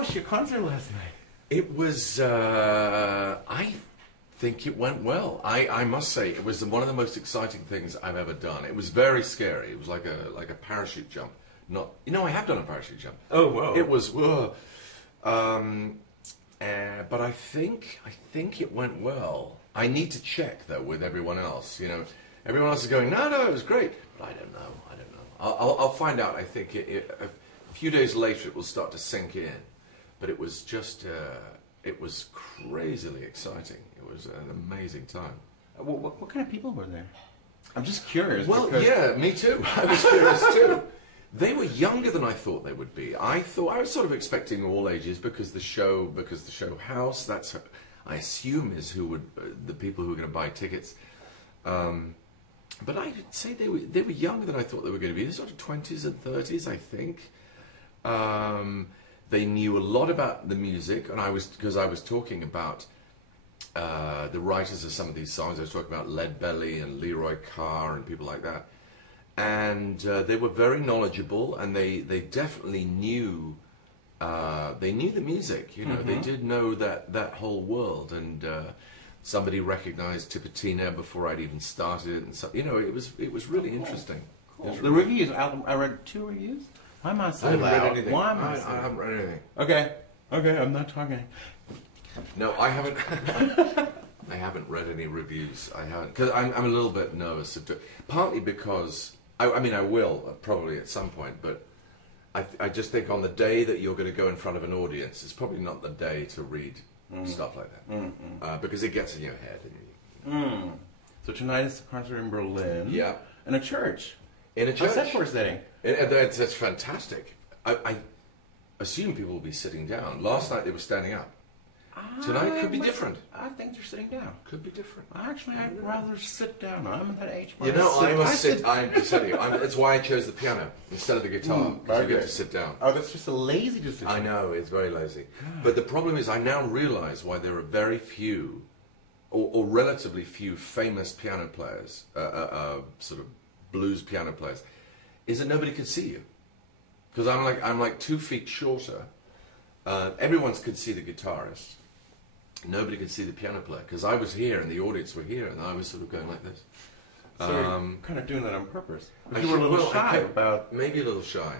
was your concert last night? It was, I think it went well. I must say, it was one of the most exciting things I've ever done. It was very scary. It was like a parachute jump. Not, you know, I have done a parachute jump. Oh, wow. It was, but I think it went well. I need to check though with everyone else. You know, everyone else is going, no, it was great. But I don't know. I'll find out. I think a few days later it will start to sink in. But it was just, it was crazily exciting. It was an amazing time. What kind of people were there? I'm just curious. Well, yeah, me too. I was curious too. They were younger than I thought they would be. I was sort of expecting all ages because the show house, that's, I assume, is the people who are going to buy tickets. But I would say they were younger than I thought they were going to be. They're sort of 20s and 30s, I think. They knew a lot about the music, and because I was talking about the writers of some of these songs. I was talking about Leadbelly and Leroy Carr and people like that. And they were very knowledgeable, and they definitely knew the music. You know, they did know that whole world. And somebody recognized Tipatina before I'd even started, and so, you know, it was really interesting. Cool. The reviews, I read 2 reviews. Why am I so loud? I haven't read anything. Why am I haven't read anything. Okay, I'm not talking. No, I haven't. I haven't read any reviews. I haven't, because I'm a little bit nervous. Partly because I mean I will probably at some point, but I just think on the day that you're going to go in front of an audience, it's probably not the day to read stuff like that, because it gets in your head. So tonight is the concert in Berlin. Yeah, in a church. In a church. How's that for a setting? That's fantastic. I assume people will be sitting down. Last night they were standing up. Tonight could be different. I think they're sitting down. Could be different. Actually, I'd rather sit down. I'm at that age. You know, I must sit. I'm telling you. That's why I chose the piano instead of the guitar. Because you get to sit down. Oh, that's just a lazy decision. I know, it's very lazy. But the problem is, I now realize why there are very few, or relatively few, famous piano players, sort of blues piano players, is that nobody could see you. Because I'm like 2 feet shorter. Everyone could see the guitarist. Nobody could see the piano player, because I was here and the audience were here, and I was sort of going like this. So you're kind of doing that on purpose. You were a little shy about... Maybe a little shy.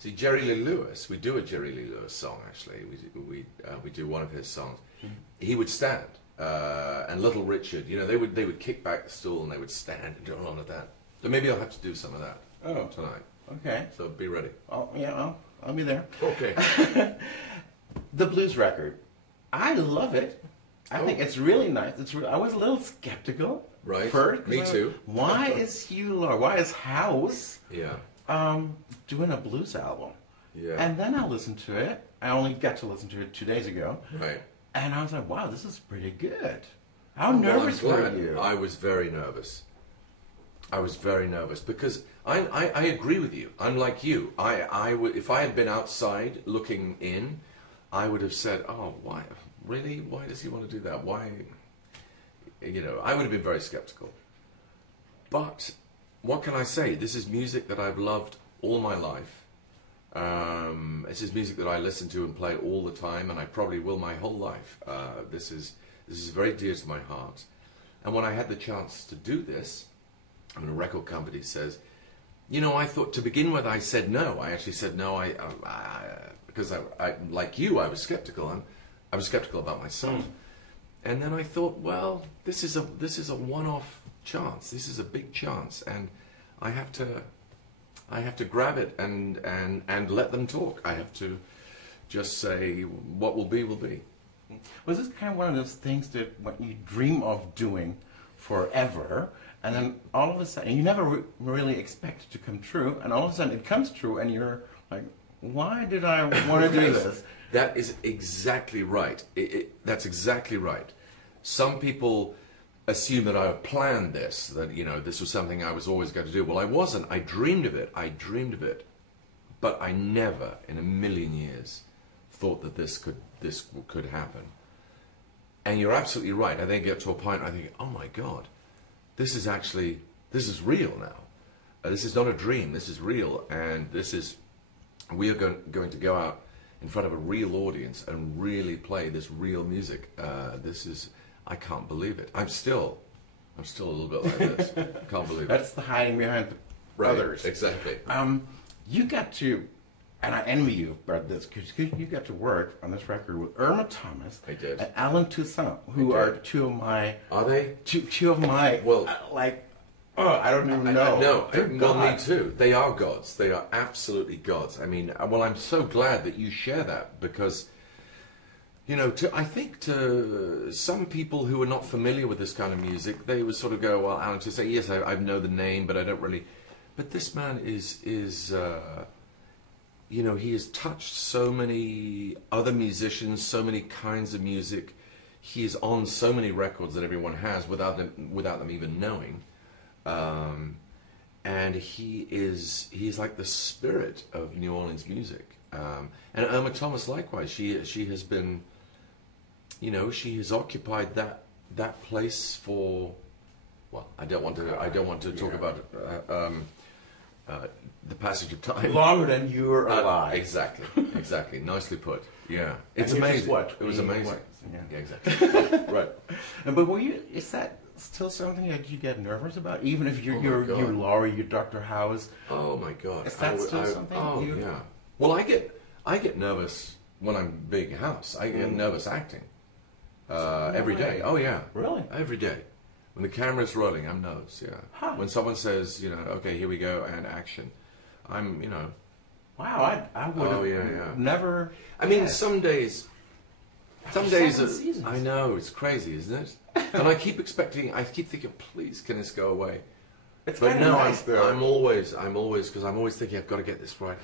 See, Jerry Lee Lewis, we do a Jerry Lee Lewis song, actually. We do one of his songs. He would stand, and Little Richard, you know, they would kick back the stool and they would stand and do a lot of that. So maybe I'll have to do some of that tonight. Okay. So be ready. Oh, yeah, I'll be there. Okay. The blues record. I love it. I think it's really nice. I was a little skeptical. Right. First. Me too. Why is Hugh Laurie, why is House doing a blues album? Yeah. And then I listened to it. I only got to listen to it 2 days ago. Right. And I was like, wow, this is pretty good. How nervous were you? I was very nervous. I was very nervous because I agree with you. I'm like you. I would, if I had been outside looking in, I would have said, oh, why? Really? Why does he want to do that? Why? You know, I would have been very skeptical. But what can I say? This is music that I've loved all my life. This is music that I listen to and play all the time, and I probably will my whole life. This is very dear to my heart. And when I had the chance to do this, and a record company says, you know, I thought to begin with I said no. I actually said no. Because I like you, I was skeptical. I was skeptical about myself. And then I thought, well, this is a one-off chance. This is a big chance, and I have to grab it and let them talk. I have to just say what will be will be. Was this kind of one of those things that what you dream of doing forever, and then all of a sudden you never really expect it to come true, and all of a sudden it comes true, and you're like, why did I want to do this? That is exactly right. That's exactly right. Some people assume that I planned this, that, you know, this was something I was always going to do. Well, I wasn't. I dreamed of it. But I never in a million years thought that this could happen. And you're absolutely right. I then get to a point I think, oh my God, this is real now. This is not a dream. This is real. And we are going to go out in front of a real audience and really play this real music. I can't believe it. I'm still a little bit like this. Can't believe it. That's the hiding behind the others. Exactly. You got to, and I envy you about this, because you got to work on this record with Irma Thomas I did. and Alan Toussaint, who are two of my... Are they? Two of my, Well, I don't even know. No, They're well, me gods. too. They are gods. They are absolutely gods. I mean, well, I'm so glad that you share that because, you know, I think to some people who are not familiar with this kind of music, they would sort of go, well, Alan, to say, yes, I know the name, but I don't really. But this man is you know, he has touched so many other musicians, so many kinds of music. He is on so many records that everyone has without them even knowing. And he's like the spirit of New Orleans music. And Irma Thomas likewise. She has been, you know, she has occupied that place for, well, I don't want to talk about the passage of time. Longer than you were alive. Exactly. Nicely put. Yeah, it's And amazing. what, It was amazing. what? Yeah, exactly. Right. But is that still something that you get nervous about? Even if you're Hugh Laurie, you're Dr. House? Oh my God. Is that still something? Oh yeah. Well, I get nervous when I'm big house. I get nervous acting every day. Oh yeah. Really? Every day. When the camera's rolling, I'm nervous. Yeah. Huh. When someone says, you know, okay, here we go, and action, I'm, you know. Wow, I would have never. I mean, guessed. some days. Seven seasons. I know, it's crazy, isn't it? And I keep thinking, please, can this go away? It's But kind no, of nice, though. I'm always, because I'm always thinking, I've got to get this right,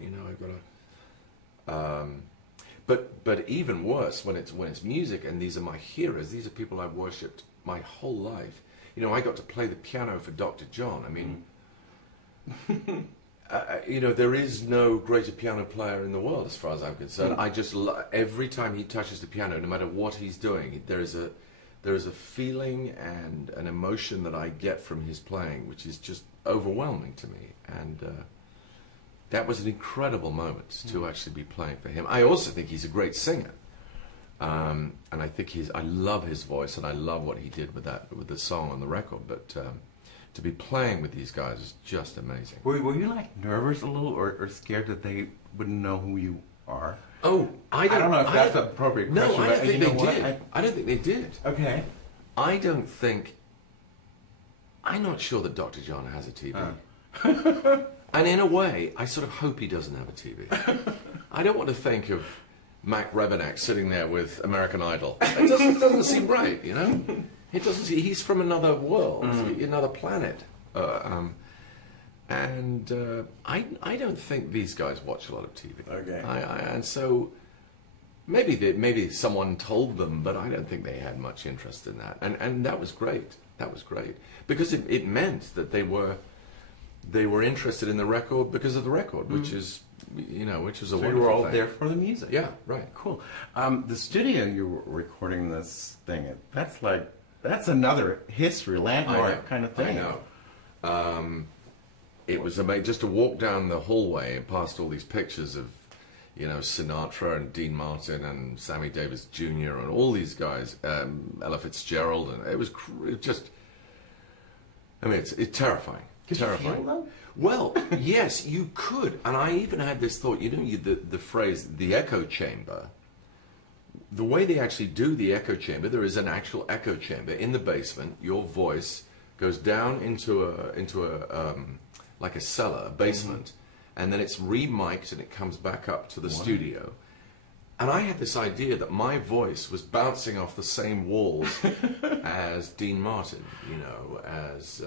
you know, I've got to. But even worse, when it's music, and these are my heroes, these are people I've worshipped my whole life. You know, I got to play the piano for Dr. John. I mean, you know, there is no greater piano player in the world as far as I'm concerned. I just every time he touches the piano, no matter what he's doing, there is a feeling and an emotion that I get from his playing, which is just overwhelming to me. And that was an incredible moment to actually be playing for him. I also think he's a great singer. And I think I love his voice, and I love what he did with the song on the record. But to be playing with these guys is just amazing. Were you like nervous a little, or scared that they wouldn't know who you are? Oh, I don't know if that's an appropriate question. No, I don't think they did. I don't think they did. Okay. I don't think. I'm not sure that Dr. John has a TV. And in a way, I sort of hope he doesn't have a TV. I don't want to think of Mac Rebennack sitting there with American Idol. It doesn't seem right, you know? It doesn't seem, he's from another world, another planet. And I don't think these guys watch a lot of TV. Okay. And so maybe someone told them, but I don't think they had much interest in that. And that was great. That was great. Because it meant that they were interested in the record because of the record, which is, you know, which was a wonderful you were all thing. there for the music. Yeah, right. Cool. The studio you were recording this thing at, that's another history landmark kind of thing. I know. It was amazing just to walk down the hallway and past all these pictures of, you know, Sinatra and Dean Martin and Sammy Davis Jr. and all these guys, Ella Fitzgerald, and it was just. I mean, it's terrifying. Could terrifying. you feel them? Well, yes, you could. And I even had this thought, you know, the phrase, the echo chamber. The way they actually do the echo chamber, there is an actual echo chamber in the basement. Your voice goes down into a like a cellar, a basement, and then it's remiked and it comes back up to the studio. And I had this idea that my voice was bouncing off the same walls as Dean Martin, you know, as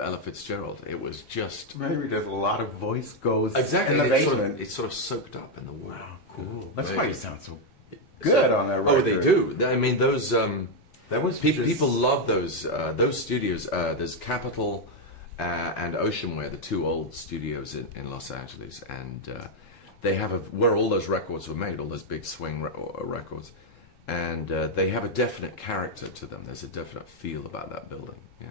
Ella Fitzgerald. It was just Maybe there's a lot of voice goes exactly. in the It's basement. Sort of soaked up in the wall. Wow, cool. That's Maybe. why you sound so good on that record. Oh, they do. I mean, those That was people love those studios. There's Capitol and Oceanware, the two old studios in Los Angeles, and they have where all those records were made, all those big swing records, and they have a definite character to them. There's a definite feel about that building. Yeah.